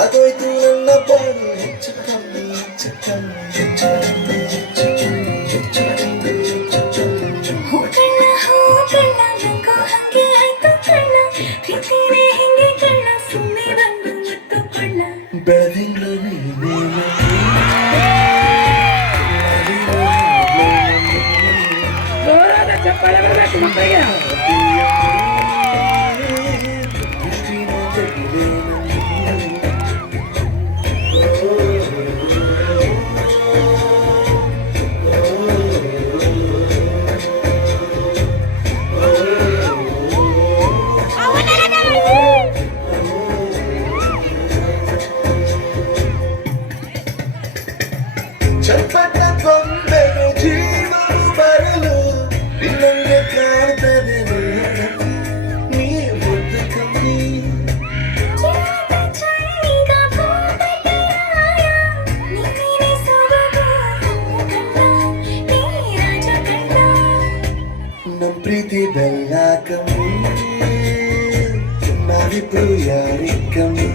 ಆಗೋಯ್ತು ನನ್ನ ಬಾಳು ಹೆಚ್ಚು ಕಮ್ಮಿ ಹೆಚ್ಚು ಕಮ್ಮಿ ಹೆಚ್ಚು ಕಮ್ಮಿ ಹೆಚ್ಚು ಕಮ್ಮಿ ಹೆಚ್ಚು ಕಮ್ಮಿ ಹೆಚ್ಚು ಕಮ್ಮಿ. ಹೂ ಕಣ್ಣ ನಂಗೋ ಹಂಗೆ ಆಯ್ತು ಕಣ್ಣ, ಪ್ರೀತಿನೇ ಹಿಂಗೆ ಕಣ್ಣ, ಸುಮ್ಮನೆ ಬಂದು ಮುತ್ತು ಕೊಳ್ಳ. ಬೆಳದಿಂಗಳು ನೀನೇ ಚಪ್ಪಾಳೆ ಬರಬೇಕು ಮಕ್ಕಳಿಗೆ. ಚಪ್ಪಟ ಕೊಂಬೆಗೆ ಜೀವವು ಬರಲು ಇನ್ನೊಂದು ಕಾಣ್ತದೆ ನೀ ಮುದ್ದು ಕಮ್ಮಿ. ನಮ್ ಪ್ರೀತಿ ಬೆಲ್ಲ ಕಮ್ಮಿ, ನಾವಿಬ್ರು ಯಾರಿ ಕಮ್ಮಿ.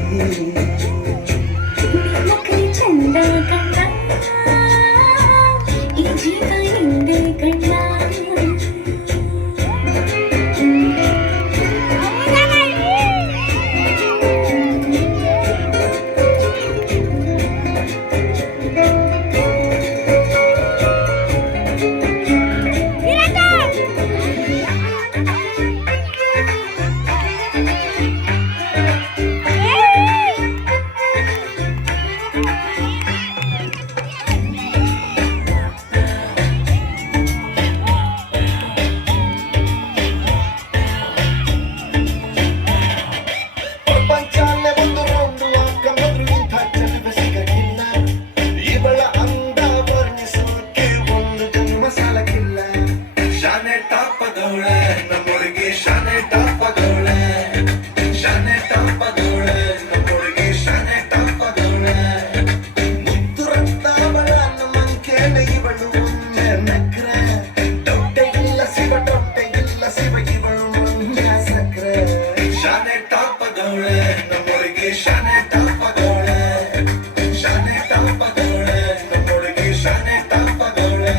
ಚಂದ ಕಂಡ ಈ ಜೀವ ಹಿಂದೆ ಕಂಡ. ಪ್ರಪಂಚನೇ ಒಂದು ರೌಂಡು ಹಾಕಂದ್ರು ಇಂಥ ಚೆಲುವೆ ಸಿಗಕ್ಕಿಲ್ಲ. ಇವಳ ಅಂದ ವರ್ಣಿಸೋಕೆ ಒಂದು ಜನ್ಮ ಸಾಲಕ್ಕಿಲ್ಲ. ಶಾನೆ ಟಾಪದವಳೆ ನಮ್ಮೊಳಗೆ, ಶಾನೆ ಟಾಪದವಳೆ, ಶಾನೆ ಟಾಪದವಳೆ ನಮ್ಮೊಳಗೆ, ಶಾನೆ ಟಾಪದವಳೆ. ಮುದ್ದು ರಕ್ತವಳ ನಮ್ಮಂಕೇನೆ ಇವಳು ಒಮ್ಮೆ ನಕ್ರೆ. ಡೌಟೆ ಇಲ್ಲ ಶಿವ, ಡೌಟೆ ಇಲ್ಲ ಶಿವ, ಇವಳು ಒಮ್ಮೆ ಸಕ್ರೆ. ಶಾನೆ ಟಾಪದವಳೆ ನಮ್ಮೊಳಗೆ, ಶಾನೆ ಟಾಪದವಳೆ, ಶಾನೆ ಟಾಪದವಳೆ ನಮ್ಮೊಳಗೆ, ಶಾನೆ ಟಾಪದವಳೆ.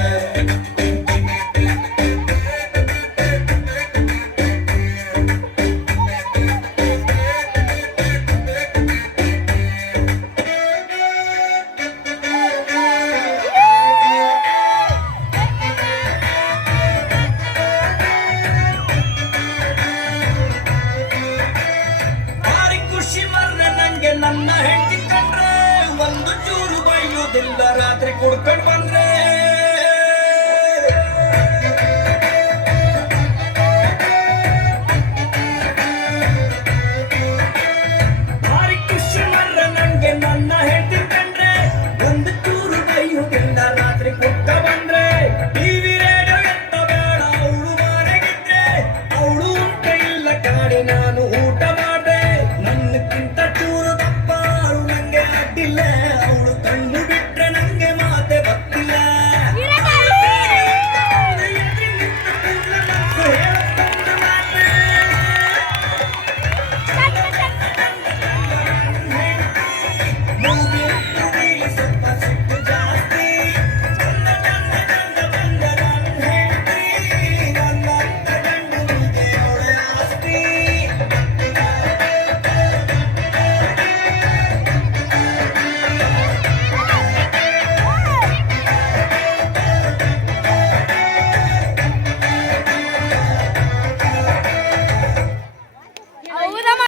ಭಾರಿ ಖುಷಿ ಮರ್ರೆ ನಂಗೆ ನನ್ನ ಹೆಂಡತಿ ಕಂಡ್ರೆ, ಒಂದು ಚೂರು ಬೈಯೋದಿಲ್ಲ ರಾತ್ರಿ ಕುಡ್ಕೊಂಡು ಬಂದ್ರೆ.